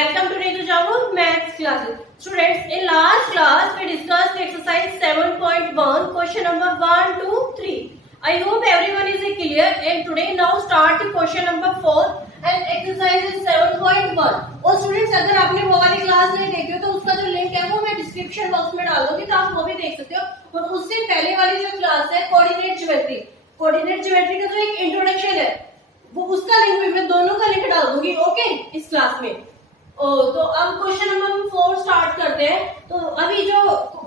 welcome to Ritu Jamu Maths classes. Students, in last class we discussed exercise 7.1, question number 1, 2, 3. I hope everyone is clear and today now start the question number 4 and exercise is 7.1. और students अगर आपने वो वाली class नहीं देखी हो तो उसका जो लिंक है वो मैं डिस्क्रिप्शन बॉक्स में डाल दूंगी तो आप वो भी देख सकते हो। और उससे पहले वाली जो क्लास है कोऑर्डिनेट ज्योमेट्री का जो एक इंट्रोडक्शन है वो उसका लिंक भी मैं दोनों का लिंक डाल दूंगी ओके इस क्लास में। तो अब क्वेश्चन नंबर 4 स्टार्ट करते हैं। तो अभी जो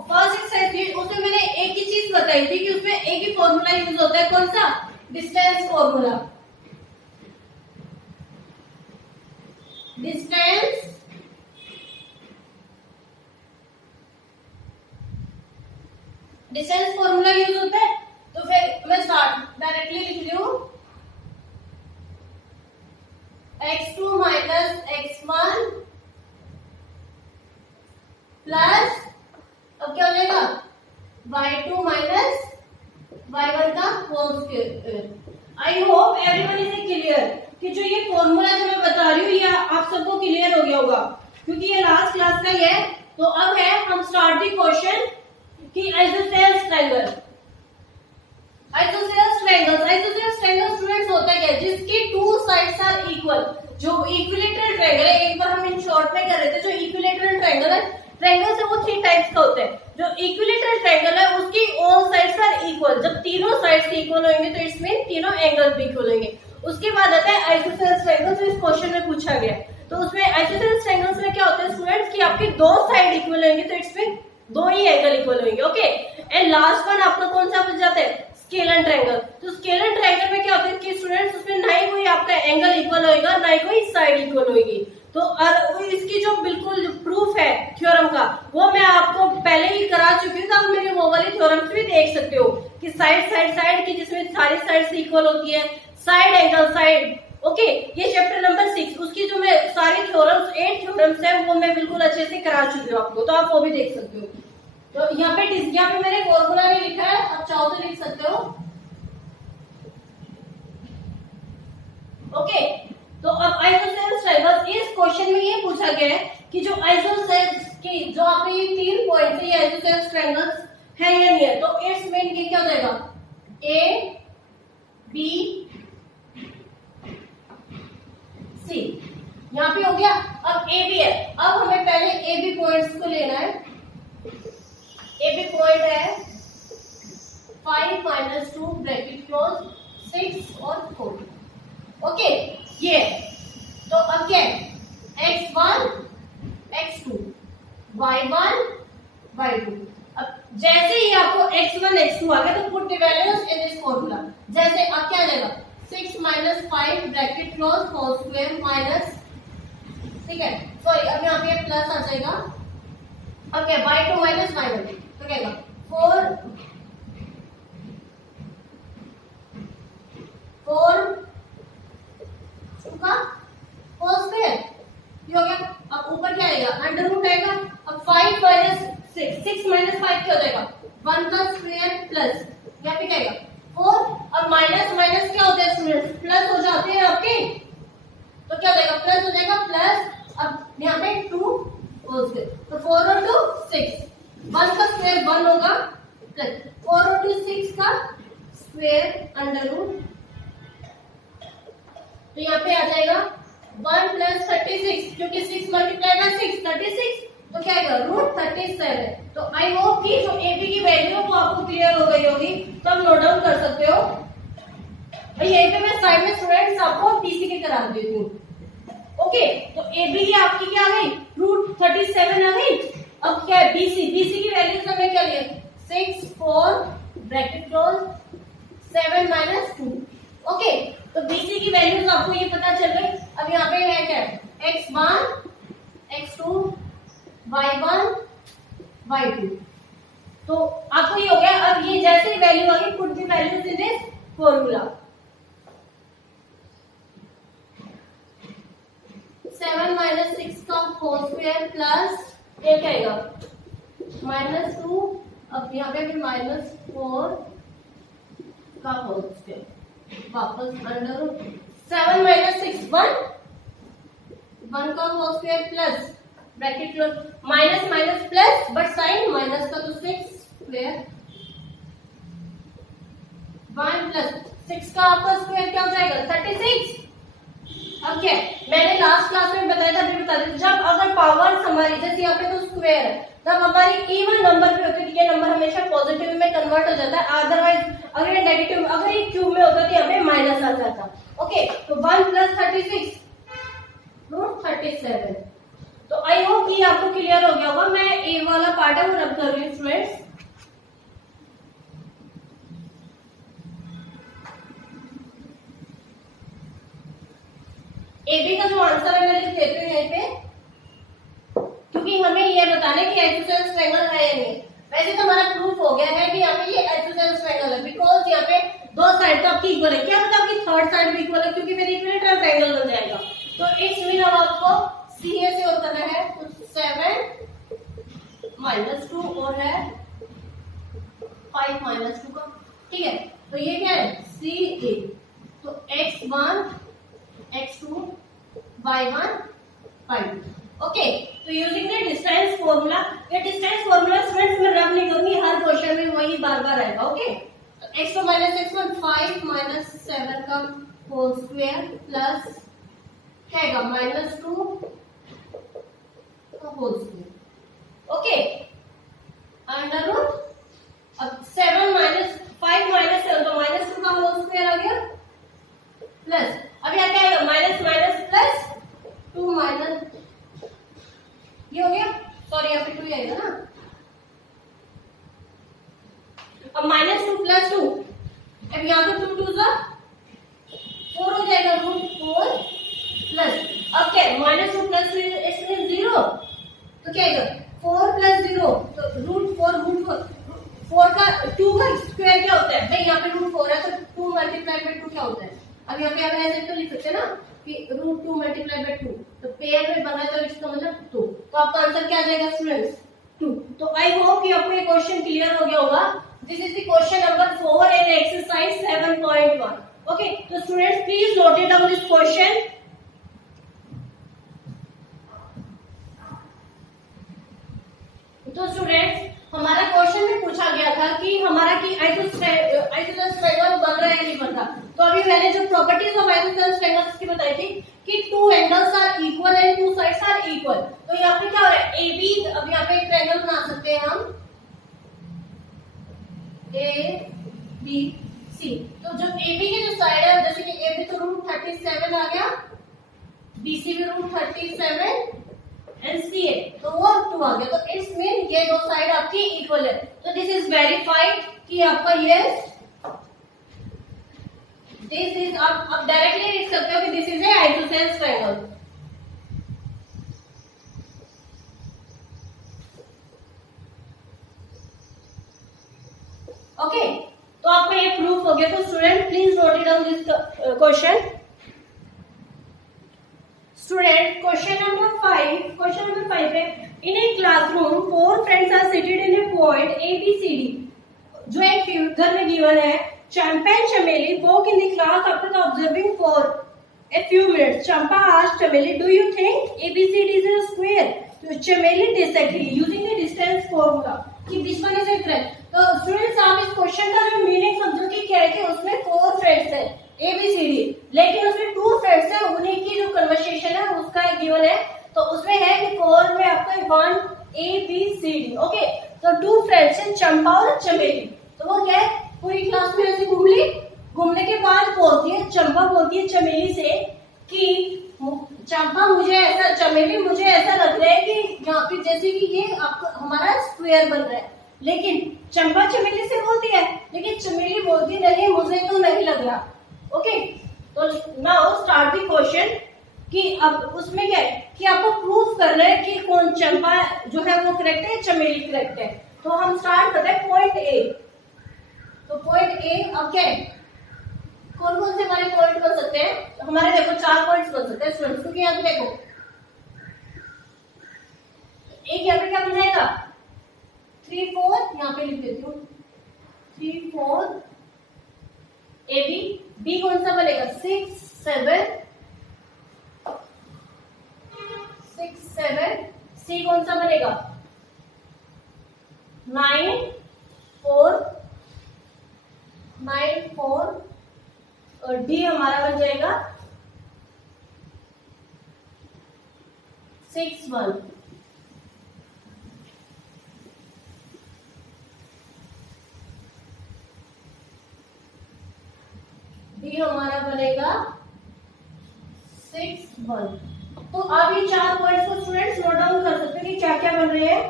फर्स्ट एक्सरसाइज थी उसमें मैंने एक ही चीज बताई थी कि उसमें एक ही फॉर्मूला यूज होता है, कौन सा? Distance formula. Distance formula use होता है। तो फिर मैं स्टार्ट डायरेक्टली लिख रही हूं x2 माइनस x1 प्लस अब क्या हो जाएगा y2 माइनस y1 का whole square. I hope everyone is clear कि जो ये फॉर्मूला जो मैं बता रही हूँ ये आप सबको क्लियर हो गया होगा क्योंकि ये लास्ट क्लास का ही है। तो अब है हम स्टार्ट दी क्वेश्चन कि isosceles triangle. Isosceles triangle students होता है क्या? जिसकी टू साइड्स आर इक्वल। जो इक्विलेटरल ट्रायंगल है, एक बार हम इन शॉर्ट में कर रहे थे, जो इक्विलेटरल ट्रायंगल है, ट्रायंगल से वो 3 टाइप्स का होता है। जो इक्विलेटरल ट्रायंगल है उसकी ऑल साइड्स आर इक्वल। जब तीनों साइड्स इक्वल होंगे तो इट्स मीन तीनों एंगल्स भी इक्वल होंगे। उसके बाद आता है आइसोसेलेस ट्रायंगल जो इस क्वेश्चन में पूछा गया। तो उसमें आइसोसेलेस ट्रायंगल्स में क्या होता है स्टूडेंट्स कि आपके दो साइड इक्वल होंगे तो इट्स मीन दो ही एंगल इक्वल होंगे ओके। एंड लास्ट वन आपका कौन सा बच जाता है? Scalar triangle. तो स्केलर ट्रायंगल में क्या होता है कि स्टूडेंट्स उसमें ना ही कोई आपका एंगल इक्वल होएगा ना ही कोई साइड इक्वल होगी। तो इसकी जो बिल्कुल प्रूफ है थ्योरम का वो मैं आपको पहले ही करा चुकी हूँ। तो आप मेरे वो वाली थ्योरम्स भी देख सकते हो कि साइड की जिसमें सारी साइड्स इक्वल होती है, साइड एंगल साइड ओके। ये चैप्टर नंबर 6 उसकी जो मैं सारी थ्योरम्स 8 थ्योरम्स है वो मैं बिल्कुल अच्छे से करा चुकी हूँ आपको, तो आप वो भी देख सकते हो। तो यहाँ पे मैंने फॉर्मूला नहीं लिखा है, आप चाहो तो लिख सकते हो ओके। तो अब आइसोसेलेस ट्रायंगल इस क्वेश्चन में ये पूछा गया है कि जो आइसोसेलेस की जो आपके ये 3 पॉइंट है ये आइसोसेलेस ट्रायंगल्स है या नहीं है। तो इट्स मीन ये क्या हो जाएगा ए बी सी। यहाँ पे हो गया। अब ए बी है, अब हमें पहले ए बी पॉइंट्स को लेना है। ए बी पॉइंट है 5 माइनस 2 ब्रैकेट क्लोज 6 और 4 ओके ये। तो अब क्या है x1 x2 y1 y2। अब जैसे ही आपको x1 x2 आ गया तो put the values in this formula. जैसे अब क्या आ जाएगा 6 minus 5 bracket close whole square minus, ठीक है सॉरी अब यहाँ पे प्लस आ जाएगा। अब क्या y2 माइनस y1 तो क्या 4 का होल स्क्वायर ये हो गया। अब ऊपर क्या आएगा अंडर रूट आएगा। अब 5 माइनस 6 माइनस 5 क्या हो जाएगा 1 का स्क्वायर प्लस यहाँ पे क्या आएगा 4। अब माइनस माइनस क्या होता है स्टूडेंट्स प्लस हो जाते हैं आपके। तो क्या हो जाएगा प्लस हो जाएगा प्लस। अब यहाँ पे 2 होल स्क्वायर तो 4 और 2 6 1 का स्क्वायर 1 होगा प्लस 4 और 2 6 का स्क्वायर अंडर रूट। तो यहाँ पे आ जाएगा 1 प्लस 36 क्योंकि 6 मल्टीप्लाई बाय 6 36 तो क्या आएगा रूट 37। तो आई होप कि जो एबी की वैल्यू वो आपको क्लियर हो गई होगी, तो आप नोट डाउन कर सकते हो। और यहीं पे मैं साइड में स्टूडेंट्स आपको पीसी के करा देती हूँ ओके। तो एबी की आपकी क्या आ गई रूट 37 आ गई। अब क्या है बीसी की वैल्यू हमने क्या लिया 6 4 ब्रैकेट क्लोज 7 माइनस 2 ओके। तो बीसी की वैल्यूज आपको ये पता चल गई। अब यहाँ पे है क्या x1 x2 y1 y2। तो आपको ये हो गया। अब ये जैसे वैल्यू आ गई put the values in this formula. 7 minus 6 का होल स्क्वायर प्लस ये क्या आएगा -2। अब यहाँ पे भी -4 का होल स्क्वायर वापस अंडर रूट 7 माइनस 6 1 1 का whole square plus bracket close, minus minus plus, but sign minus का तो 6 स्क्वायर, 1 प्लस 6 का आपका स्क्वायर क्या हो जाएगा 36। अब क्या मैंने लास्ट क्लास में बताया था, अभी बता दें, जब अगर पावर्स हमारी जैसे यहाँ पे तो स्क्वायर है, तब हमारी इवन नंबर पे होती है, ये नंबर हमेशा पॉजिटिव में कन्वर्ट हो जाता है, अदरवाइज अगर ये नेगेटिव, अगर ये क्यूब में होता तो यहाँ पे माइनस आ जाता। ओके, तो 1 प्लस 36 रूट 37। तो आई होप ये आपको क्लियर हो गया होगा। मैं ए वाला पार्ट है वो रब कर रही हूँ स्टूडेंट्स। एबी का जो आंसर है मैं लिख देती हूँ यहाँ पे, क्योंकि हमें ये बताना है कि आइसोसेलेस ट्रायंगल है या नहीं। वैसे तो हमारा प्रूफ हो गया है कि यहाँ पे ये आइसोसेलेस ट्रायंगल है, बिकॉज यहाँ पे दो साइड तो आपकी इक्वल है। क्या मतलब आपकी थर्ड साइड भी इक्वल है, क्योंकि फिर इक्विलेटरल ट्रायंगल बन जाएगा। तो इट्स मीन अब आपको सी ए से और करना है, तो 7 माइनस 2 और है 5 माइनस 2 का, ठीक है। तो ये क्या है सी ए, तो x1 x2 y1 y2। Okay, तो यूजिंग द डिस्टेंस फॉर्मूला, ये डिस्टेंस फॉर्मूला स्टूडेंट्स मैं रब नहीं करूंगी, हर क्वेश्चन में वही बार बार आएगा। ओके, तो x2 माइनस x1 5 माइनस 7 का होल स्क्वायर प्लस क्या आएगा माइनस 2 का whole square. Okay, under root, अब 7 माइनस 5 माइनस 7 तो माइनस 2 का होल स्क्वायर आ गया प्लस, अब यहाँ क्या आएगा माइनस माइनस प्लस 2 माइनस, ये हो गया, सॉरी यहाँ पे 2 आएगा ना। अब माइनस 2 प्लस 2, अब यहाँ तो 2 2 जा 4 हो जाएगा, रूट 4 प्लस, अब क्या माइनस 2 प्लस 3 इसमें 0, तो क्या आएगा 4 प्लस 0, तो रूट 4 का 2 का स्क्वायर क्या होता है भाई, यहाँ पे रूट 4 है तो 2 मल्टीप्लाई बाय 2 क्या होता है। अब यहाँ पे हम ऐसे तो लिख सकते हैं ना कि रूट 2 मल्टीप्लाई बाय 2, तो पेयर में बना है तो इसका मतलब 2, तो आपका आंसर क्या आ जाएगा स्टूडेंट्स 2। तो आई होप कि आपको ये क्वेश्चन क्लियर हो गया होगा। This is the question number 4 in exercise 7.1। Okay, तो students please note it down this question. तो स्टूडेंट्स हमारा क्वेश्चन में पूछा गया था कि हमारा की आइसोसेलेस ट्रायंगल बन रहा है या नहीं बन रहा। तो अभी मैंने जो प्रॉपर्टीज ऑफ आइसोसेलेस ट्रायंगल्स की बताई थी कि 2 angles are equal and 2 sides are equal. तो यहाँ पे क्या हो रहा है AB, अब यहाँ पे एक ट्रायंगल बना सकते हैं हम ABC। तो जो AB की जो साइड है, जैसे कि AB तो रूट 37 आ गया, BC भी रूट 37 एंड CA तो वो 2 आ गया। तो इट्स मीन ये दो साइड आपकी इक्वल है। तो दिस इज वेरीफाइड कि आपका ये दिस इज, आप डायरेक्टली लिख सकते हो कि this is a isosceles triangle. Okay, तो आपका ये प्रूफ हो गया। तो student please note it down this question. Student question number 5 है, in a classroom 4 friends are seated in a point ABCD, जो एक फिगर में गिवन है। Champa and Chameli walk in the class after observing for a few minutes. Champa asked Chameli, "Do you think ABCD is a square?" So Chameli disagreed using the distance formula. कि which one is a correct? तो students आप इस question का जो meaning समझो कि क्या है कि उसमें 4 फ्रेंड्स हैं ABCD, लेकिन उसमें 2 फ्रेंड्स हैं, उन्हीं की जो कन्वर्सेशन है उसका गिवन है। तो उसमें है कि 4 में आपको 1 ABCD। ओके, तो 2 फ्रेंड्स हैं चंपा और चमेली। तो वो क्या है पूरी क्लास में ऐसे घूम ली, घूमने के बाद बोलती है चंपा बोलती है चमेली से कि चंपा मुझे ऐसा, चमेली मुझे ऐसा लग रहा है कि यहाँ पे जैसे कि ये आपका हमारा स्क्वायर बन रहा है। लेकिन चंपा चमेली से बोलती है, लेकिन चमेली बोलती नहीं मुझे तो नहीं लग रहा। ओके, तो नाउ स्टार्ट द क्वेश्चन कि अब उसमें क्या है कि आपको प्रूफ करना है कि कौन चंपा जो है वो करेक्ट है, चमेली करेक्ट है। तो हम स्टार्ट करते हैं पॉइंट ए। तो पॉइंट ए अब क्या है, कौन कौन से हमारे पॉइंट बन सकते हैं, हमारे देखो 4 पॉइंट्स बन सकते हैं स्टूडेंट्स, क्योंकि यहाँ पे देखो एक यहाँ पे क्या बन जाएगा 3 4, यहाँ पे लिख देती हूँ 3 4 AB, B कौन सा बनेगा 6 7 6 7, सी कौन सा बनेगा 9 4 9 4, और डी हमारा बन जाएगा 6 1। डी हमारा बनेगा 6 1। तो आप ये 4 पॉइंट्स को स्टूडेंट्स नोट डाउन कर सकते हैं कि क्या क्या बन रहे हैं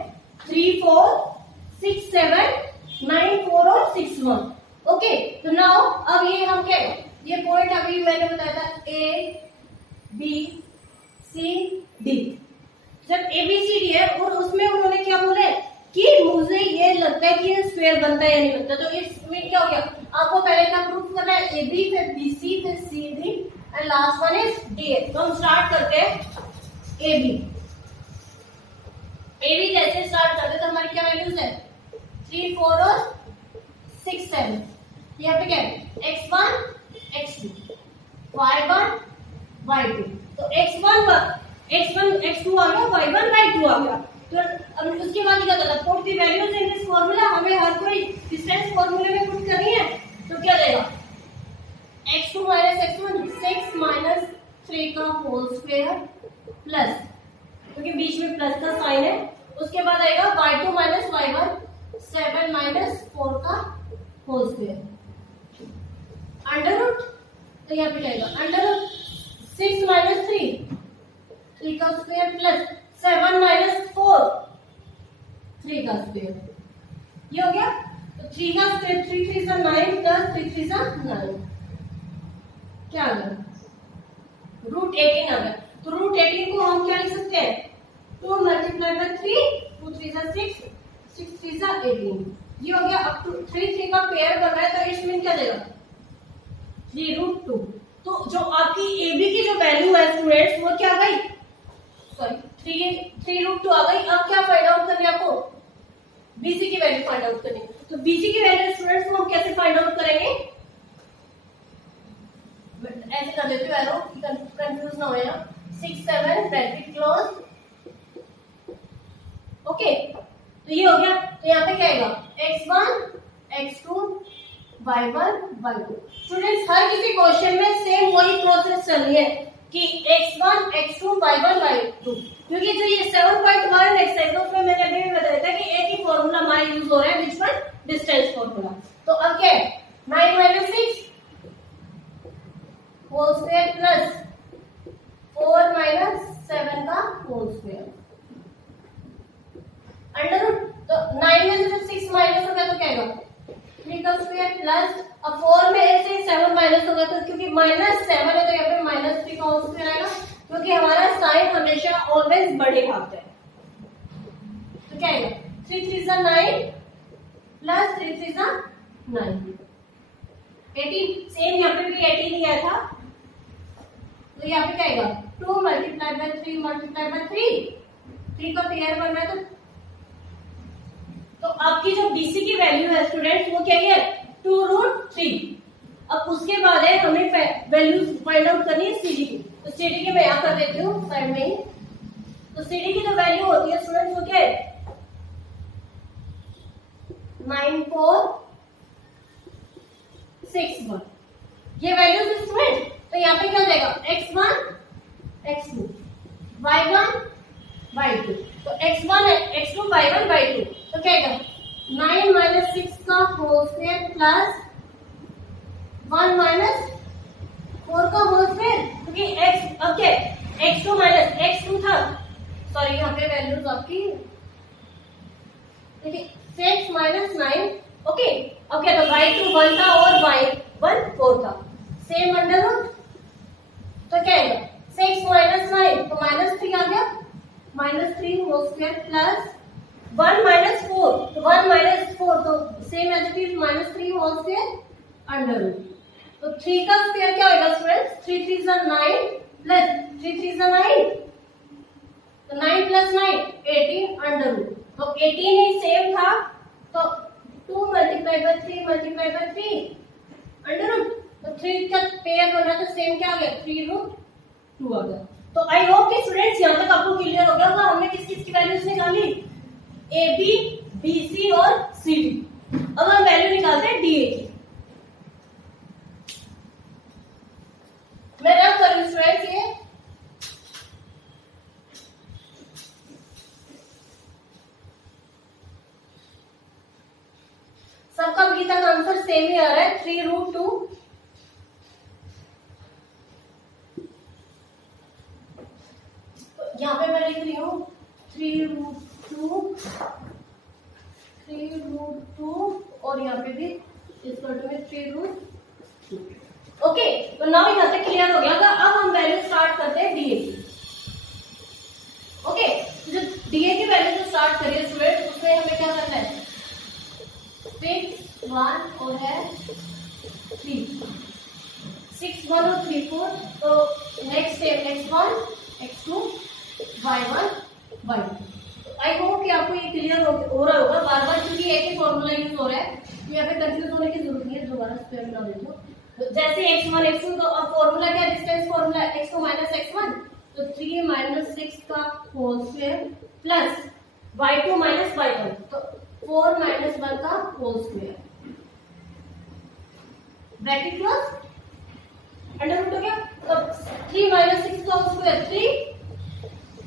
3 4 6 7 9 4 और 6 1। ओके, तो नाउ अब ये हम क्या ये पॉइंट अभी मैंने बताया था ए बी सी डी। जब ए बी सी डी है और उसमें उन्होंने क्या बोला है कि मुझे ये लगता है कि ये स्क्वायर बनता है या नहीं बनता। तो इसमें क्या हो गया, आपको पहले का प्रूफ करना है ए बी, फिर बी सी, फिर C D and last one is D. तो हम स्टार्ट करते हैं ए बी। ए बी जैसे स्टार्ट करते तो हमारी क्या वैल्यूज है 3 4 और 6 7। यहाँ पे क्या है x1 x2 y1 y2। तो x1 x2 आ गया, y1 y2 आ गया। तो अब उसके बाद क्या करना, put the values in this formula. हमें हर कोई डिस्टेंस फार्मूले में पुट करनी है। तो क्या देगा x2 x1 6 3 का होल स्क्वायर प्लस, क्योंकि बीच में प्लस का साइन है। उसके बाद आएगा y2 y1 7 4 का होल स्क्वायर अंडर रूट। तो यहाँ पे जाएगा अंडर रूट 6 3 का स्क्वायर प्लस 7 4 3 का स्क्वायर। ये हो गया। तो 3 का स्क्वायर 3 3 सा 9 प्लस 3 3 सा 9 क्या आ गया रूट 18 आ गया। तो रूट 18 को हम क्या लिख सकते हैं 2 मल्टीप्लाई बाय 3 2 3 सा 6 6 3 सा 18। ये हो गया। अब 3 3 का पेयर बन रहा है तो इसमें क्या देगा 3√2। तो जो आपकी AB की जो वैल्यू है स्टूडेंट्स वो क्या गई, सॉरी 3√2 आ गई। अब क्या फाइंड आउट करनी है आपको, BC की वैल्यू फाइंड आउट करनी है। तो BC की वैल्यू स्टूडेंट्स को हम कैसे फाइंड आउट करेंगे, ऐसे कर देते हो एरो कंफ्यूज ना हो यहाँ। 6 7 ब्रैकेट क्लोज। ओके, तो ये हो गया। तो यहाँ पे क्या आएगा x1 x2 y1 y2। Students हर किसी क्वेश्चन में सेम वही प्रोसेस चल रही है कि x1 x2 y1 y2, क्योंकि जो ये 7.1 एक्सरसाइज उसमें मैंने अभी भी बताया था कि एक ही फॉर्मूला हमारा यूज हो रहा है विच वन डिस्टेंस फॉर्मूला। तो अब क्या है 9 6 होल स्क्वायर प्लस 4 7 का होल स्क्वायर अंडर रूट। तो 9 में से जब 6 माइनस होगा तो क्या आएगा 3 का स्क्वायर प्लस, अब 4 में से 7 माइनस होगा तो क्योंकि -7 है तो यहाँ पे -3 का होल स्क्वायर आएगा, क्योंकि हमारा साइन हमेशा ऑलवेज बड़े भागता है। तो क्या आएगा 3 3 सा 9 प्लस 3 3 सा 9 18। सेम यहाँ पे भी 18 ही आया था। तो यहाँ पे क्या आएगा 2 मल्टीप्लाई बाय 3 मल्टीप्लाई बाय 3 का पेयर बन रहा है। तो आपकी जो BC की वैल्यू है स्टूडेंट्स वो क्या है 2√3। अब उसके बाद है हमें वैल्यूज फाइंड आउट करनी है CD की। तो CD की मैं यहाँ कर देती हूँ साइड में ही। तो CD की जो वैल्यू होती है स्टूडेंट्स वो क्या है 9 4 6 1। ये वैल्यूज स्टूडेंट। तो यहाँ पे क्या हो जाएगा x1 x2 y1 y2। तो x1 x2 y1 y2। तो क्या आएगा 9 6 का होल स्क्वायर प्लस 1 4 का होल स्क्वायर, क्योंकि x अब क्या x2 x2 था, सॉरी यहाँ पे वैल्यूज आपकी देखिए 6 9। ओके, अब क्या था y2 1 था और y1 4 था, सेम अंडर रूट। तो क्या आएगा 6 9 तो -3 आ गया, -3 होल स्क्वायर प्लस 1 4 तो 1 4 तो same as it is -3 whole square under root. तो 3 का स्क्वायर क्या होगा स्टूडेंट्स 3 3 सा 9 प्लस 3 3 सा 9 तो 9 प्लस 9 18 अंडर रूट। तो 18 ही सेम था तो 2 multiply by 3 multiply by 3 under root. तो 3 का पेयर बन रहा तो सेम क्या आ गया 3√2 आ गया। तो आई होप कि स्टूडेंट्स यहाँ तक आपको क्लियर हो गया होगा। हमने किस किस की वैल्यूज निकाली, ए बी, बी सी और सी डी। अब हम वैल्यू निकालते हैं डी ए की। मैं रब करूँ स्टूडेंट्स ये सबका अभी तक आंसर सेम ही आ रहा है, 3√2। यहाँ पे मैं लिख रही हूँ 3√2 और यहाँ पे भी इस वर्ड में 3√2। ओके, तो नाउ यहाँ तक क्लियर हो गया। अब हम वैल्यू स्टार्ट करते हैं डीए की। ओके, तो जो डीए की वैल्यू जो स्टार्ट करिए स्टूडेंट, उसमें हमें क्या करना है, 6 1 और है 3, 6 1 और 3 4। तो next step x1 x2 y1 y2। I hope कि आपको ये क्लियर हो रहा होगा। बार बार क्योंकि एक ही फॉर्मूला यूज हो रहा है, तो यहाँ पे कंफ्यूज होने की जरूरत नहीं है। दोबारा स्क्वायर बना देते हो, जैसे x1 x2 का फॉर्मूला क्या, distance formula x2 minus x1, तो 3 माइनस 6 का whole square plus y2 minus y1, तो 4 माइनस 1 का whole square, bracket close, under root हो गया। तो 3 माइनस 6 का होल स्क्वायर 3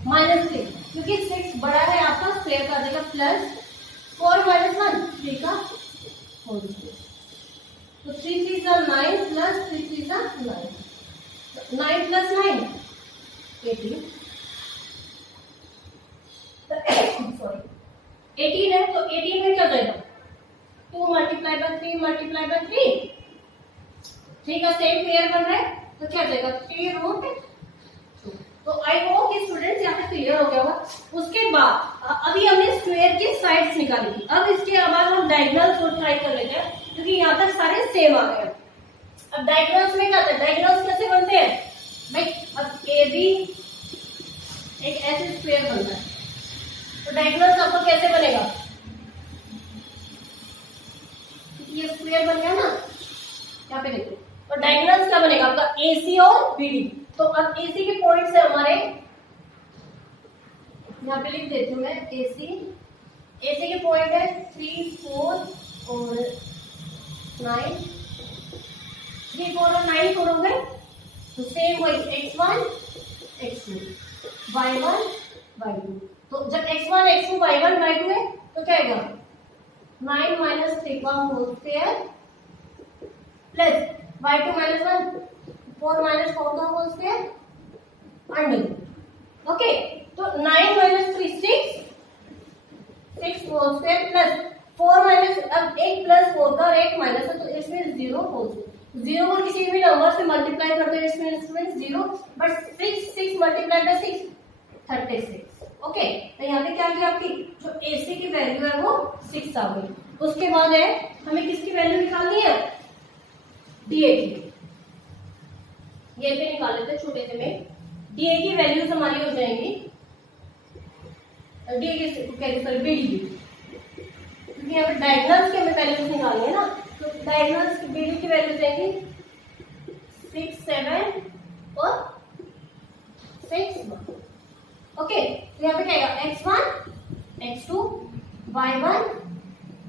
माइनस 3, क्योंकि 6 बड़ा है आपका, स्क्वायर कर देगा, प्लस 4 माइनस 1 3 का होल स्क्वायर। तो 3 3 9 प्लस 3 3 9, 9 प्लस 9 18, सॉरी 18 है। तो 18 में क्या जाएगा, 2 मल्टीप्लाई बाय 3 मल्टीप्लाई बाय 3, 3 का सेम पेयर बन रहा है, तो क्या जाएगा 3√2। तो आई होप कि स्टूडेंट्स यहाँ पे क्लियर हो गया होगा। उसके बाद अभी हमने स्क्वायर की साइड्स निकाली थी, अब इसके बाद हम डायगोनल्स को ट्राई कर लेते हैं, क्योंकि यहाँ तक सारे सेम आ गए। अब डायगोनल्स में क्या होता है, डायगोनल्स कैसे बनते हैं भाई, अब ए बी एक ऐसे स्क्वायर बनता है, तो डायगोनल्स आपको कैसे बनेगा, ये स्क्वायर बन गया ना, यहाँ पे देखो। और डायगोनल्स क्या बनेगा आपका, AC और BD। तो अब AC के पॉइंट्स है हमारे, यहाँ पे लिख देती हूँ मैं AC के पॉइंट है 3 4 और 9, 3 4 और 9 4 हो गए। तो सेम वही x1 x2 y1 y2। तो जब x1 x2 y1 y2 है, तो क्या आएगा 9 माइनस 3 का whole square plus y2 minus 1 4 minus 4 का होल स्क्वायर अंडर। ओके, तो 9 minus 3 6 whole square plus 4 minus, अब 1 प्लस 4 का और 1 माइनस है, तो इसमें 0 होल स्क्वायर। 0 को किसी भी नंबर से मल्टीप्लाई करते हैं, इसमें instrument 0, but 6 multiply by 6 36। Okay, तो यहाँ पे क्या किया, आपकी जो AC की वैल्यू है वो 6 आ गई। उसके बाद है हमें किसकी वैल्यू निकालनी है, DA की। ये पे निकाल लेते हैं छोटे से में, DA की वैल्यूज हमारी हो जाएंगी, DA की सॉरी BD की, क्योंकि यहाँ पे डायगोनल्स की हमें वैल्यूज निकालनी है ना। तो डायगोनल्स की BD की वैल्यूज आएंगी 6 7 और 6 1। ओके, तो यहाँ पे क्या आएगा x1 x2 y1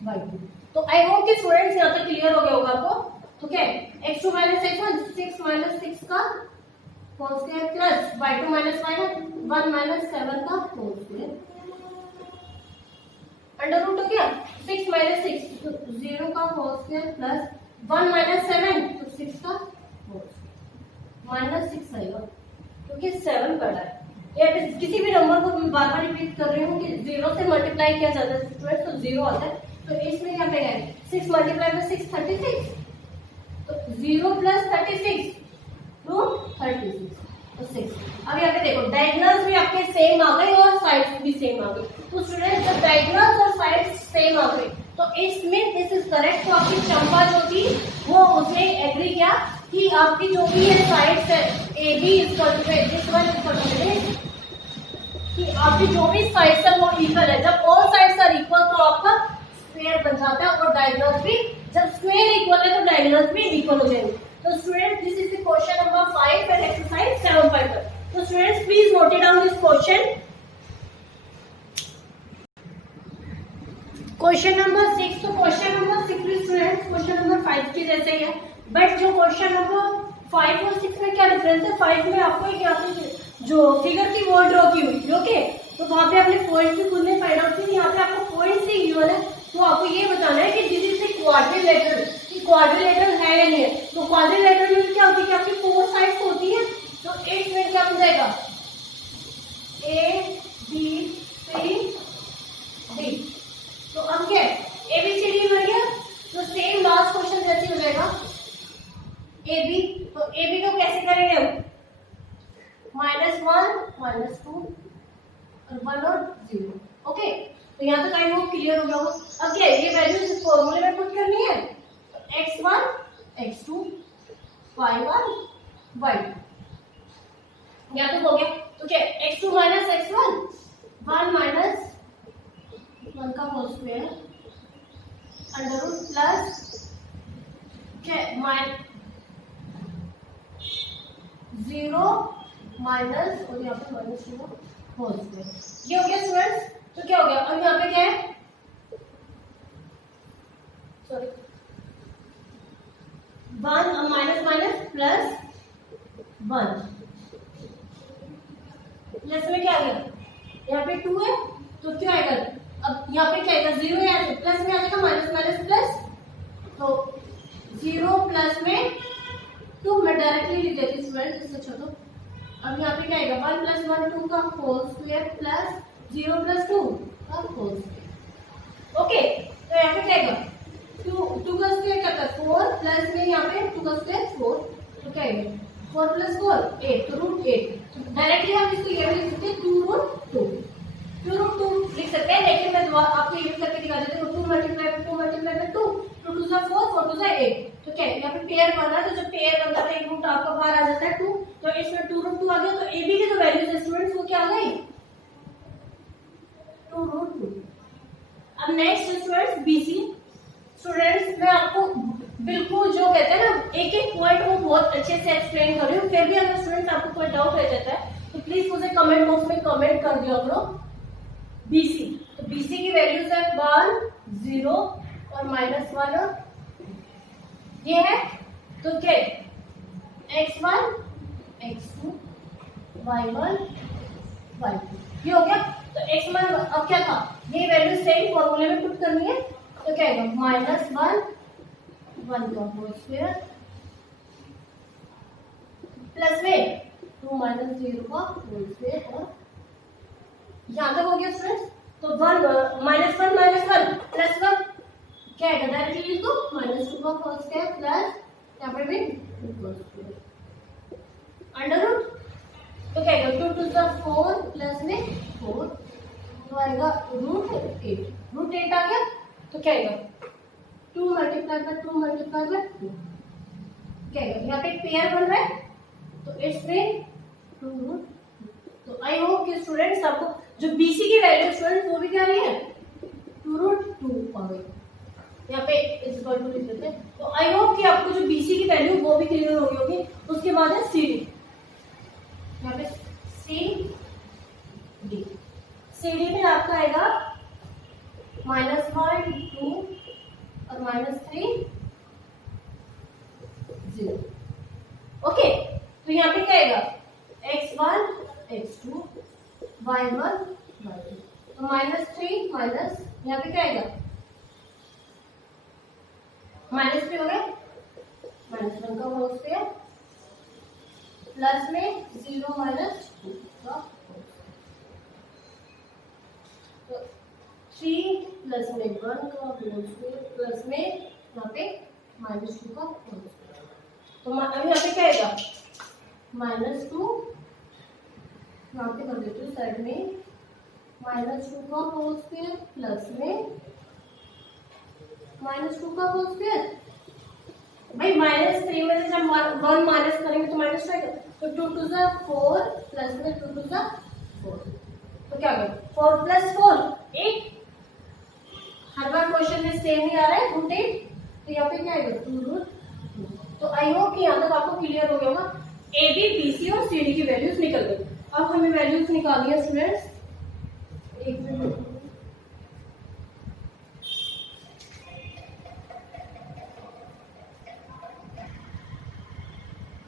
y2। तो आई होप कि स्टूडेंट्स यहाँ तक क्लियर हो गया होगा आपको। तो क्या है, x2 माइनस x1 6 माइनस 6 का whole square plus y2 minus y1 1 minus 7 का होल स्क्वायर अंडर रूट हो गया। 6 माइनस 6 तो 0 का होल स्क्वायर प्लस 1 माइनस 7 तो 6 का होल स्क्वायर माइनस 6 आएगा, क्योंकि 7 बड़ा है। या किसी भी नंबर को मैं बार बार रिपीट कर रही हूँ कि 0 से मल्टीप्लाई किया जाता है स्टूडेंट, तो 0 आता है। तो इसमें क्या पे है 6 मल्टीप्लाई बाय 6 36, तो 0 प्लस 36 रूट 36 तो 6। अब यहाँ पे देखो डायगोनल्स भी आपके सेम आ गए और साइड्स भी सेम आ गए। तो स्टूडेंट जब डायगोनल्स और साइड्स सेम आ गए तो इसमें दिस इज करेक्ट। तो आपकी चंपा जो थी वो उसने एग्री किया कि आपकी जो भी है साइड्स है A B this one is कि आपकी जो भी साइड्स है वो इक्वल है। जब ऑल साइड्स आर इक्वल तो आपका स्क्वायर बन जाता है और डायगोनल्स भी, जब स्क्वायर इक्वल है तो डायगोनल्स भी इक्वल हो जाएंगे। तो student this is the question number 5 and exercise 7.1। तो students please note it down this question. Question number 6, तो क्वेश्चन नंबर 6 भी स्टूडेंट्स क्वेश्चन नंबर 5 के जैसे ही है, बट जो क्वेश्चन नंबर 5 और 6 में क्या डिफरेंस है, 5 में आपको एक यहाँ पे जो फिगर की वो ड्रॉ की हुई, ओके, तो वहां पे आपने पॉइंट भी खुद में फाइंड आउट की, यहाँ पे आपको पॉइंट से गिवन है, तो आपको ये बताना है कि दिस इज ए क्वाड्रिलेटरल, कि क्वाड्रिलेटरल है या नहीं है। तो क्वाड्रिलेटरल में क्या होती है कि आपकी 4 साइड्स होती है, तो एक में क्या बन जाएगा A B C D। तो अब क्या है ABCD बन गया, तो सेम लास्ट क्वेश्चन जैसे हो जाएगा AB, तो AB को कैसे करेंगे हम, -1 -2 और 1 और 0, ओके, तो यहाँ तक आई होप क्लियर हो गया हो। अब क्या है ये वैल्यू इस फॉर्मूले में पुट करनी है, तो x1 x2 y1 y2, यहाँ तक हो गया। तो क्या x2 माइनस x1 1 माइनस 1 का whole square under root plus क्या 0 माइनस और यहाँ पे -2 होल स्क्वायर, ये हो गया स्टूडेंट्स। तो क्या हो गया, अब यहाँ पे क्या है, sorry 1 minus minus plus 1 plus में क्या आ गया, यहाँ पे 2 है, तो क्या आएगा, अब यहाँ पे क्या आएगा 0 है, प्लस में आ जाएगा माइनस माइनस प्लस, तो 0 प्लस में 2 मैं डायरेक्टली लिख देती हूँ स्टूडेंट, इससे छोड़ो। अब यहाँ पे क्या आएगा 1 + 1 2 का होल स्क्वायर प्लस 0 + 2 का होल स्क्वायर, ओके, तो यहाँ पे क्या आएगा 2 का स्क्वायर क्या था 4 प्लस में यहाँ पे 2 का स्क्वायर 4, तो क्या आएगा 4 + 4 8, तो √8, डायरेक्टली हम इसको ये लिख सकते हैं 2√2 लिख सकते हैं, लेकिन मैं आपको ये भी करके दिखा देती हूँ 2 × 2 × 2 2 2 4 4 2 8, तो क्या है यहाँ पे पेयर बन रहा है, तो जब पेयर बनता है एक रूट आपका बाहर आ जाता है 2, तो इसमें 2√2 आ गया, तो AB की जो वैल्यूज है स्टूडेंट्स वो क्या आ गई 2√2। अब नेक्स्ट स्टूडेंट्स BC, स्टूडेंट्स मैं आपको बिल्कुल जो कहते हैं ना एक एक पॉइंट वो बहुत अच्छे से एक्सप्लेन कर रही हूँ, फिर भी अगर स्टूडेंट्स आपको कोई डाउट रह जाता है तो प्लीज मुझे कमेंट बॉक्स में कमेंट कर दिया करो। BC, तो BC की वैल्यूज है 1 0 और -1 ये है, तो क्या x1 x2 y1 y2 ये हो गया। तो x1 अब क्या था, ये वैल्यू सेम फॉर्मूले में पुट करनी है, तो क्या आएगा -1 1 का होल स्क्वायर प्लस में 2 - 0 का होल स्क्वायर, और यहाँ तक हो गया स्टूडेंट्स। तो 1 -1 प्लस 1 क्या आएगा डायरेक्टली लिख दो -2 का होल स्क्वायर प्लस यहाँ पर भी 2 का स्क्वायर अंडर रूट, तो क्या आएगा 2 2 4 प्लस में 4, तो आएगा √8 आ गया, तो क्या आएगा 2 × 2 × 2 क्या आएगा, यहाँ पे पेयर बन रहा है, तो इट्स में 2√2। तो आई होप कि स्टूडेंट्स आपको जो BC की वैल्यू स्टूडेंट वो भी क्या रही है 2√2 आ गई, यहाँ पे इस बार लिख देते हैं। तो आई होप कि आपको जो BC की वैल्यू वो भी क्लियर हो गई होगी। उसके बाद है CD, यहाँ पे CD में आपका आएगा -1 2 और -3 0, ओके, तो यहाँ पे क्या आएगा x1 x2 y1 y2, तो -3 माइनस यहाँ पे क्या आएगा -3 हो गया -1 का होल स्क्वायर प्लस में 0 - 2 का होल स्क्वायर, तो 3 प्लस में 1 का होल स्क्वायर प्लस में यहाँ पे -2 का होल स्क्वायर, तो अभी यहाँ पे क्या आएगा -2 यहाँ पे कर देती हूँ साइड में -2 का होल स्क्वायर प्लस में -2 का होल स्क्वायर, भाई -3 में से जब 1 माइनस करेंगे तो माइनस आएगा, तो 2 2 4 प्लस में 2 2 4, तो क्या होगा 4 + 4 8, हर बार क्वेश्चन में सेम ही आ रहा है √8, तो यहाँ पे क्या आएगा 2√2। तो आई होप कि यहाँ तक आपको क्लियर हो गया होगा, AB BC और CD की वैल्यूज निकल गई। अब हमें वैल्यूज निकालनी है स्टूडेंट्स, एक मिनट।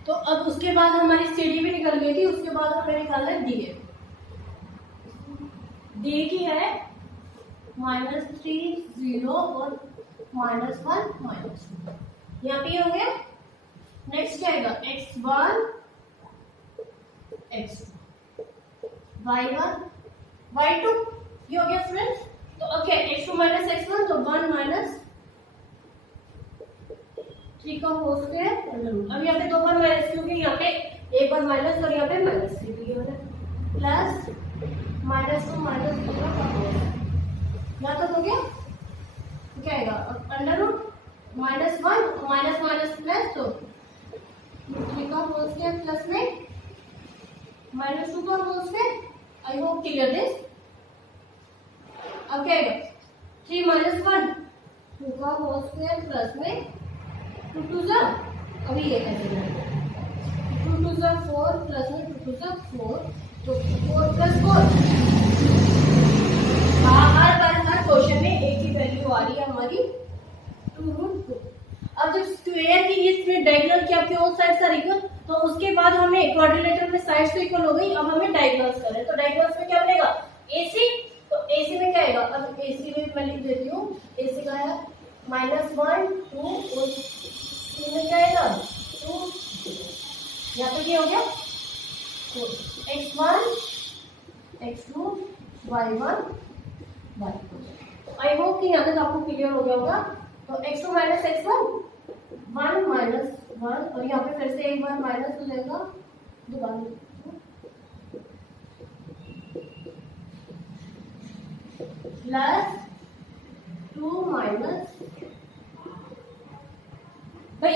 तो अब उसके बाद हमारी CD भी निकल गई थी, उसके बाद हमें निकालना है DA। DA की है -3 0 और -1 -2, यहाँ पे हो गया। नेक्स्ट क्या आएगा, x1 x2 y1 y2, ये हो गया फ्रेंड्स। तो अब क्या है, x2 - x1, तो 1 - 3 का होल स्क्वायर अंडर रूट। अब यहाँ पे 2 बार माइनस, क्योंकि यहाँ पे एक बार माइनस और यहाँ पे माइनस की भी हो रहा है, प्लस -2 -2 का होल, यहाँ तक हो गया। तो क्या आएगा, अब under root -1 minus minus plus, तो 3 का होल स्क्वायर प्लस में -2 का whole square. I hope clear this. अब क्या आएगा, 3 - 1 2 का होल स्क्वायर प्लस में 2 2 जा, अभी ये कैसे जाएगा, 2 2 जा 4 प्लस में 2 2 जा 4, तो 4 + 4। हर बार हर क्वेश्चन में एक ही वैल्यू आ रही है हमारी, 2√2। अब जब स्क्वायर की इसमें डायगोनल की आपके ऑल साइड्स आर इक्वल, तो उसके बाद हमें क्वाड्रिलेटरल में साइड्स तो इक्वल हो गई, अब हमें डायगोनल्स करना है। तो डायगोनल्स में क्या बनेगा, AC। तो AC में क्या आएगा, अब AC में मैं लिख देती हूँ, AC का है -1 2 और C में क्या आएगा 2, यहाँ पे क्या हो गया, तो x1 x2 y1 y2। I hope कि यहाँ तक आपको क्लियर हो गया होगा। तो x2 - x1 1 - 1, और यहाँ पे फिर से एक बार माइनस हो जाएगा, दोबारा प्लस 2 माइनस, भाई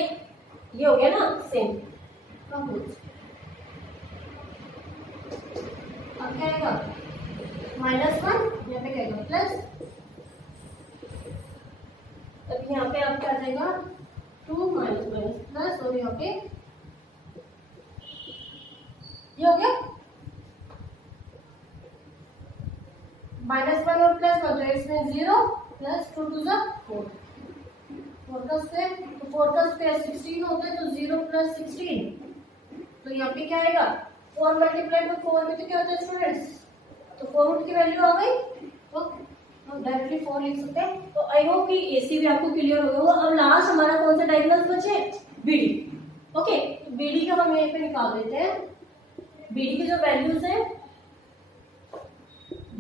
ये हो गया ना सेम। अब क्या आएगा, -1, यहाँ पे क्या आएगा प्लस, अब यहाँ पे आप क्या आ जाएगा 2 माइनस माइनस प्लस, और यहाँ पे ये हो गया -1 और प्लस 1, तो इसमें 0 प्लस 2 2 जा 4, 4 का स्क्वायर, तो 4 का स्क्वायर 16 होता है, तो 0 + 16, तो यहाँ पे क्या आएगा 4 × 4 में तो क्या होता है स्टूडेंट्स, तो 4 की वैल्यू आ गई, तो हम डायरेक्टली 4 लिख सकते हैं। तो आई होप कि AC भी आपको क्लियर हो गया। अब लास्ट हमारा कौन सा डायगोनल्स बचे, BD। ओके, BD का हम यहीं पे निकाल देते हैं। BD की जो वैल्यूज है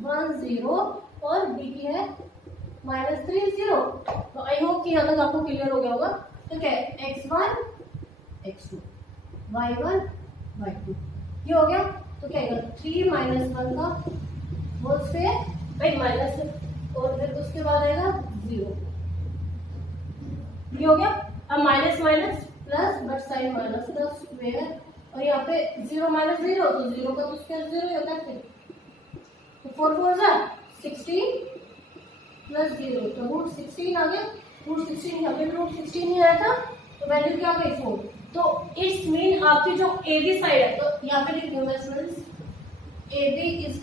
1 0 और B की है -3 0। तो आई होप कि यहाँ तक आपको क्लियर हो गया होगा। तो क्या है, x1 x2 y1 y2, ये हो गया। तो क्या आएगा 3 - 1 का होल स्क्वायर, भाई माइनस, और फिर उसके बाद आएगा 0, ये हो गया। अब minus minus plus, but sign minus का स्क्वायर, और यहाँ पे 0 - 0, तो 0 का तो स्क्वायर 0 होता है, तो 4 4 जा 16 प्लस 0, तो √16 आ गया। √16 यहाँ पे भी √16 ही आया था, तो वैल्यू क्या आ गई 4। तो इट्स मीन आपकी जो AB साइड है, तो यहाँ पे लिख दूंगा students, AB =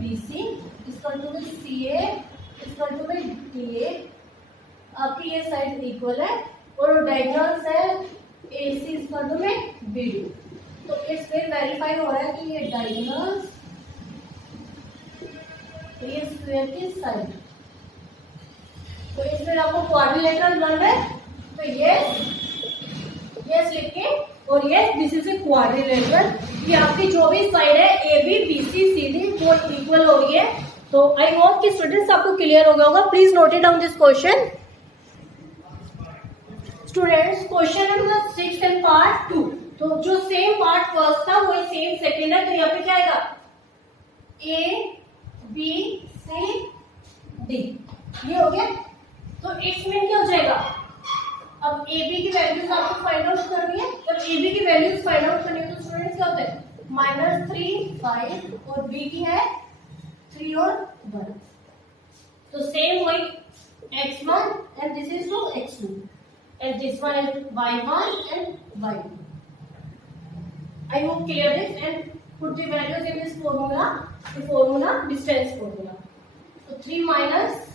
BC = CA = DA। आपकी ये साइड इक्वल है, और डायगोनल्स है AC = BD। तो इट्स फिर वेरीफाई हो रहा है कि ये डायगोनल्स, ये स्क्वायर की साइड, तो इसमें आपको क्वाड्रिलेटरल बन रहा है, तो यस लिख के, और yes this is a quadrilateral, कि आपकी जो भी साइड है AB BC CD वो इक्वल हो रही है। तो आई होप कि स्टूडेंट्स आपको क्लियर हो गया होगा। Please note it down this question. Students, question number 6 and part 2, तो जो सेम पार्ट फर्स्ट था वही सेम सेकेंड है। तो यहाँ पे क्या आएगा A B C D, ये हो गया। तो इट्स मीन क्या हो जाएगा, अब AB की वैल्यूज आपको फाइंड आउट करनी है। जब AB की वैल्यूज फाइंड आउट करनी है तो स्टूडेंट्स क्या होता है, -3 5, और B की है 3 और 1। तो सेम वही x1 and this is to x2 and this one is y1 and y2। I hope clear this, and put the values in this formula, the formula distance formula. So 3 minus,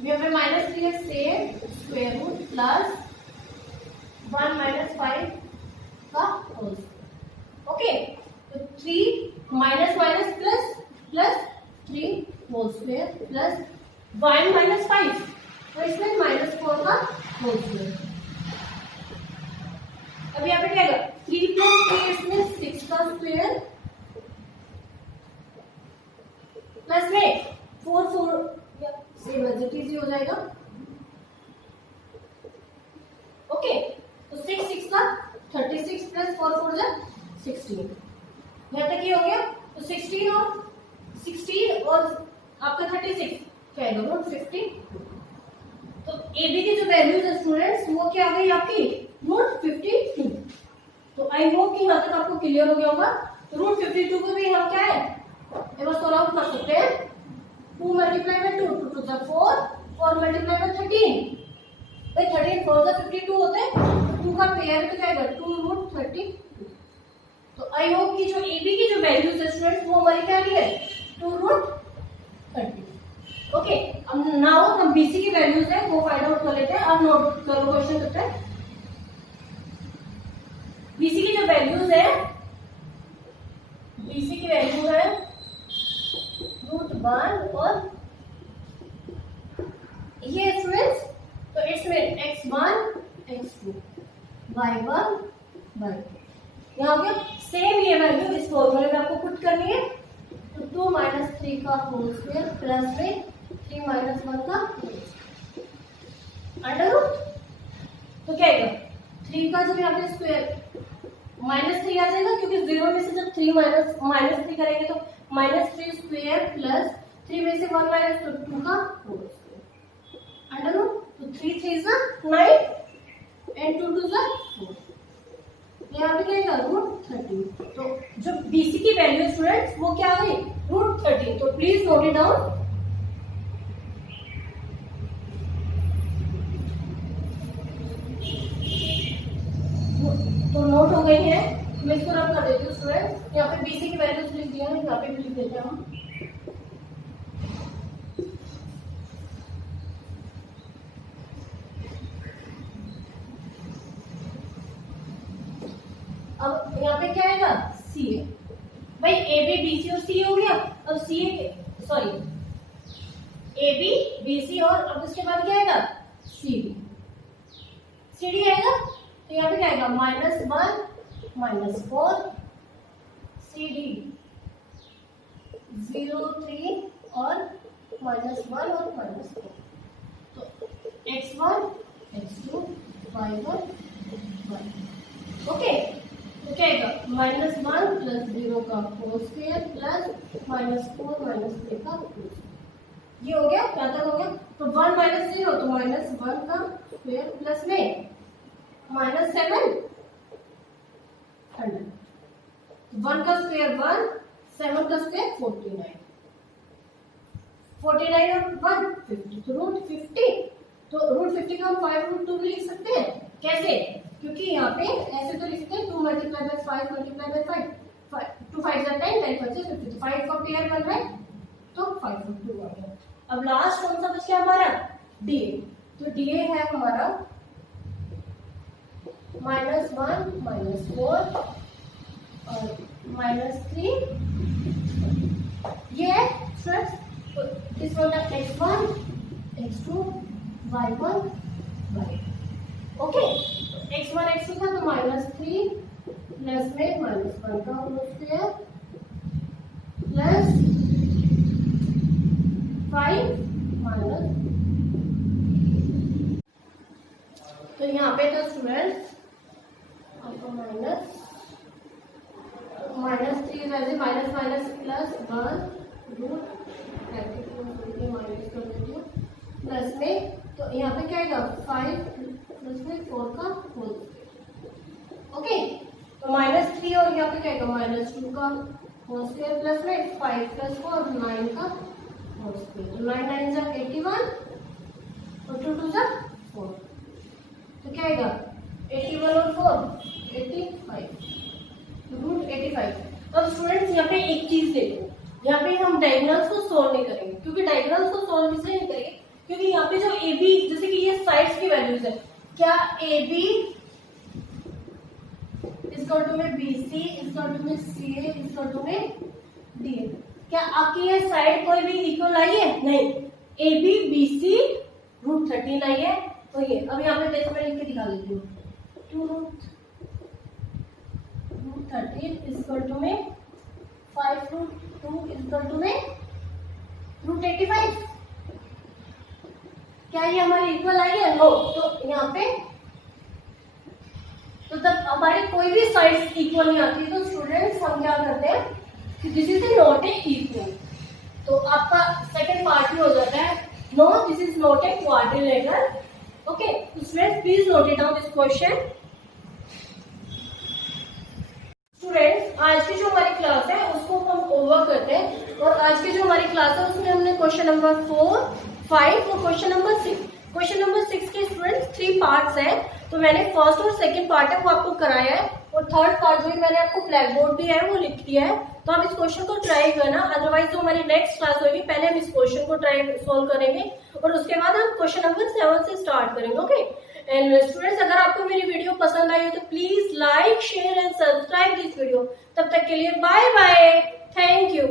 we have a minus 3 is same square root plus 1 minus 5 का whole square. Okay, so 3 minus minus plus 3 whole square plus 1 minus 5, तो इसमें minus 4 का whole square. अब यहाँ पे क्या आएगा 3 plus 3 इसमें 6 का स्क्वायर प्लस में 4 सेम एज इट इज हो जाएगा. ओके, तो 6 का 36 प्लस 4 4 जा 16. यहाँ तक ये हो गया. तो 16 और आपका 36 क्या आएगा रूट 50. तो ए बी की जो वैल्यूज है स्टूडेंट्स वो क्या आ गई आपकी रूट 52. तो आई होप कि यहाँ तक आपको क्लियर हो गया होगा. तो रूट 52 को भी हम क्या है एक बार सॉल्व आउट कर सकते हैं. 2 multiply by 2 2 two 4 4 multiply by 13. भाई 13 4 जा 52 होते हैं. 2 का पेयर तो क्या आएगा 2 रूट 32. तो आई होप कि जो ए बी की जो वैल्यूज है स्टूडेंट्स वो हमारी क्या आ रही है 2 रूट 30. ओके, अब नाउ हम बीसी की वैल्यूज है वो फाइंड आउट कर लेते हैं. अब नोट करो क्वेश्चन करते हैं. बीसी की जो वैल्यूज है, बीसी की वैल्यू है रूट 1 और ये स्टूडेंट्स. तो it's mean x1 x2 y1 y2. यहाँ पे सेम ये वैल्यू इस फॉर्मूले में आपको पुट करनी है. तो 2 माइनस 3 का होल स्क्वायर प्लस में 3 माइनस 1 का अंडर रूट. तो क्या आएगा 3 का जब यहाँ पे स्क्वायर माइनस 3 आ जाएगा क्योंकि 0 में से जब 3 माइनस 3 करेंगे तो माइनस 3 स्क्वायर प्लस 3 में से 1 माइनस 2 का होल स्क्वायर अंडर रूट. तो 3 3 is 9 and 2 2 is 4. यहाँ पे क्या आएगा रूट 13. तो जो बीसी की वैल्यू स्टूडेंट्स वो क्या आ गई रूट 13. तो प्लीज नोट इट डाउन. तो नोट हो गई है. मैं इसको रब कर देती हूँ स्टूडेंट्स. यहाँ पे बीसी की वैल्यूज लिख दिया है, यहाँ पे भी लिख देते हैं हम. अब यहाँ पे क्या आएगा सी है. भाई ए बी बी सी और सी हो गया. अब C sorry A B B C और अब उसके बाद क्या आएगा सी डी. सी डी आएगा तो यहाँ पे क्या आएगा -1 -4 सी डी 0 3 और -1 और -4. तो x1 x2 y1 y. Okay, तो क्या आएगा -1 प्लस 0 का होल स्क्वायर प्लस -4 -3 का होल स्क्वायर. ये हो गया. क्या तक हो गया. तो 1 माइनस 0 तो -1 का स्क्वायर प्लस में -7 100. 1 का स्क्वायर 1 7 का स्क्वायर 49 और 1 50. तो रूट 50. तो रूट 50 का हम 5 रूट 2 भी लिख सकते हैं. कैसे? क्योंकि यहाँ पे ऐसे तो लिखते हैं 2 मल्टीप्लाई बाय 5 मल्टीप्लाई बाय 5 2 5 10 10 5 50. तो 5 का पेयर बन रहा है तो 5 रूट 2 आ गया. अब लास्ट कौन सा बच गया हमारा डीए. तो डीए है हमारा -1 -4 और -3. ये है फ्रेंड्स. तो दिस वाला x1 x2 y1 y. Okay, x1 x2 था तो -3 प्लस में -1 का होल स्क्वायर प्लस 5 माइनस. तो यहाँ पे तो स्टूडेंट्स आपको -3 वैसे minus minus plus 1 root minus कर देती हूँ प्लस में. तो यहाँ पे क्या आएगा 5 प्लस में 4 का होल स्क्वायर. ओके, तो -3 और यहाँ पे क्या आएगा -2 का होल स्क्वायर प्लस में 5 प्लस 4 9 का होल स्क्वायर. तो 9 9 जा 81 और 2 2 जा 4. तो क्या आएगा 81 और 4 85 रूट 85. अब स्टूडेंट्स यहाँ पे एक चीज देखो, यहाँ पे हम डायगोनल्स को सोल्व नहीं करेंगे, क्योंकि डायगोनल्स को सोल्व इसलिए नहीं करेंगे क्योंकि यहाँ पे जो ए बी, जैसे कि ये साइड्स की वैल्यूज है, क्या ए बी इसका टू में बी सी, इसका टू में सी ए, इसका टू में डी ए, क्या आपकी ये साइड कोई भी इक्वल आई है? नहीं, ए बी बी सी √13 आई है। तो ये अब यहाँ पे देखो, मैं लिख के दिखा देती हूँ, 2√13 इसका टू में 5√2 इसका टू में √85, क्या ये हमारी इक्वल आई है? नो। तो यहाँ पे तो जब हमारे कोई भी साइड्स इक्वल नहीं आती तो स्टूडेंट्स हम क्या करते हैं कि this is not a equal, तो आपका सेकंड पार्ट में हो जाता है no this is not a quadrilateral. Okay, students please note it down this question. Students आज की जो हमारी क्लास है उसको हम ओवर करते हैं, और आज की जो हमारी क्लास है उसमें हमने क्वेश्चन नंबर 4, 5 और क्वेश्चन नंबर 6, क्वेश्चन नंबर 6 के स्टूडेंट्स 3 पार्ट्स हैं। तो मैंने फर्स्ट और सेकंड पार्ट है वो आपको कराया है, और थर्ड पार्ट जो मैंने आपको ब्लैक बोर्ड दिया है वो लिख दिया है। तो आप इस क्वेश्चन को ट्राई करना, अदरवाइज जो हमारी नेक्स्ट क्लास होगी पहले हम इस क्वेश्चन को ट्राई सोल्व करेंगे और उसके बाद हम क्वेश्चन नंबर 7 से स्टार्ट करेंगे। ओके एंड स्टूडेंट्स, अगर आपको मेरी वीडियो पसंद आई हो तो please like share and subscribe this video. तब तक के लिए बाय बाय, थैंक यू।